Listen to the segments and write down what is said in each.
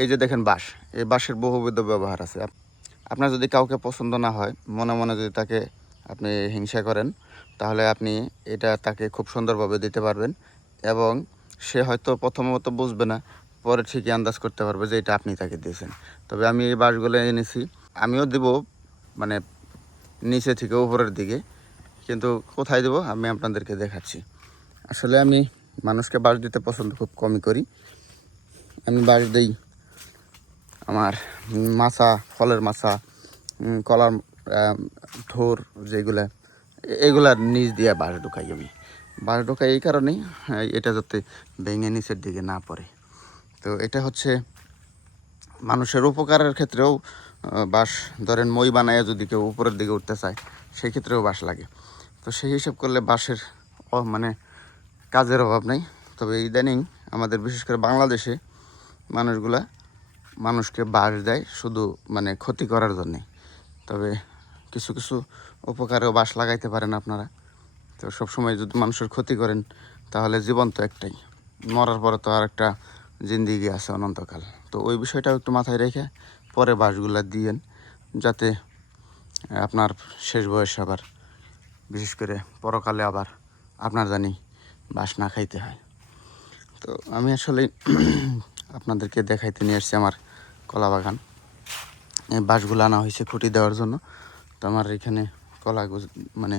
এই যে দেখেন বাঁশ, এই বাঁশের বহুবিধ ব্যবহার আছে। আপনার যদি কাউকে পছন্দ না হয়, মনে মনে যদি তাকে আপনি হিংসা করেন, তাহলে আপনি এটা তাকে খুব সুন্দরভাবে দিতে পারবেন এবং সে হয়তো প্রথমত বুঝবে না, পরে ঠিকই আন্দাজ করতে পারবে যে এটা আপনি তাকে দিয়েছেন। তবে আমি এই বাঁশগুলো এনেছি, আমিও দেব মানে নিচে থেকে উপরের দিকে, কিন্তু কোথায় দেবো আমি আপনাদেরকে দেখাচ্ছি। আসলে আমি মানুষকে বাঁশ দিতে পছন্দ খুব কমই করি। আমি বাঁশ দিই আমার মাছা, ফলের মাছা, কলার ঠোর যেগুলো, এগুলার নিচ দিয়ে বাঁশ ঢুকাই আমি। বাঁশ ঢুকাই এই কারণেই এটা যাতে ভেঙে নিচের দিকে না পড়ে। তো এটা হচ্ছে মানুষের উপকারের ক্ষেত্রেও বাঁশ, ধরেন মই বানায় যদি কেউ উপরের দিকে উঠতে চায়, সেই ক্ষেত্রেও বাঁশ লাগে। তো সেই হিসাব করলে বাঁশের মানে কাজের অভাব নেই। তবে ইদানিং আমাদের বিশেষ করে বাংলাদেশে মানুষগুলা মানুষকে বাঁশ দেয় শুধু মানে ক্ষতি করার জন্যে। তবে কিছু কিছু উপকারেও বাঁশ লাগাইতে পারেন আপনারা। তো সবসময় যদি মানুষের ক্ষতি করেন, তাহলে জীবন তো একটাই, মরার পরে তো আর একটা জিন্দিগি আছে অনন্তকাল। তো ওই বিষয়টাও একটু মাথায় রেখে পরে বাঁশগুলা দিয়েন, যাতে আপনার শেষ বয়সে আবার, বিশেষ করে পরকালে আবার আপনার জানি বাঁশ না খাইতে হয়। তো আমি আসলে আপনাদেরকে দেখাইতে নিয়ে আসছি আমার কলা বাগান। এই বাঁশগুলো আনা হয়েছে খুঁটি দেওয়ার জন্য। তো আমার এখানে কলা মানে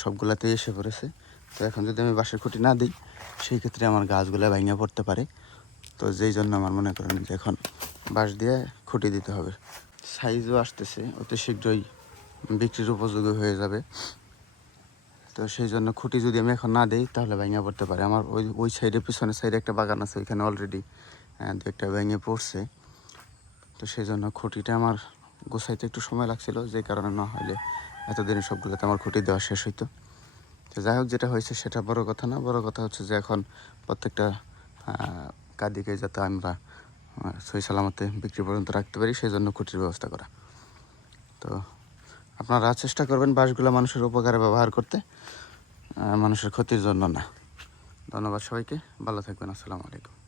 সবগুলাতেই এসে পড়েছে। তো এখন যদি আমি বাঁশের খুঁটি না দিই, সেই ক্ষেত্রে আমার গাছগুলো ভেঙে পড়তে পারে। তো যেই জন্য আমার মনে করেন যে এখন বাঁশ দিয়ে খুঁটি দিতে হবে। সাইজও আসতেছে, অতি শীঘ্রই বিক্রির উপযোগী হয়ে যাবে। তো সেই জন্য খুঁটি যদি আমি এখন না দিই, তাহলে ভেঙে পড়তে পারে। আমার ওই সাইডে, পিছনের সাইডে একটা বাগান আছে, ওইখানে অলরেডি দু একটা ভেঙে পড়ছে। তো সেই জন্য খুঁটিটা আমার গোছাইতে একটু সময় লাগছিল, যে কারণে না হলে এতদিনে সবগুলোতে আমার খুঁটি দেওয়া শেষ হইতো। তো যাই হোক, যেটা হয়েছে সেটা বড় কথা না। বড় কথা হচ্ছে যে এখন প্রত্যেকটা কাদিকে যাতে আমরা সহি সালামতে বিক্রি পর্যন্ত রাখতে পারি, সেই জন্য খুঁটির ব্যবস্থা করা। তো আপনারা চেষ্টা করবেন বাঁশগুলো মানুষের উপকারে ব্যবহার করতে, মানুষের ক্ষতির জন্য না। ধন্যবাদ সবাইকে, ভালো থাকবেন। আসসালামু আলাইকুম।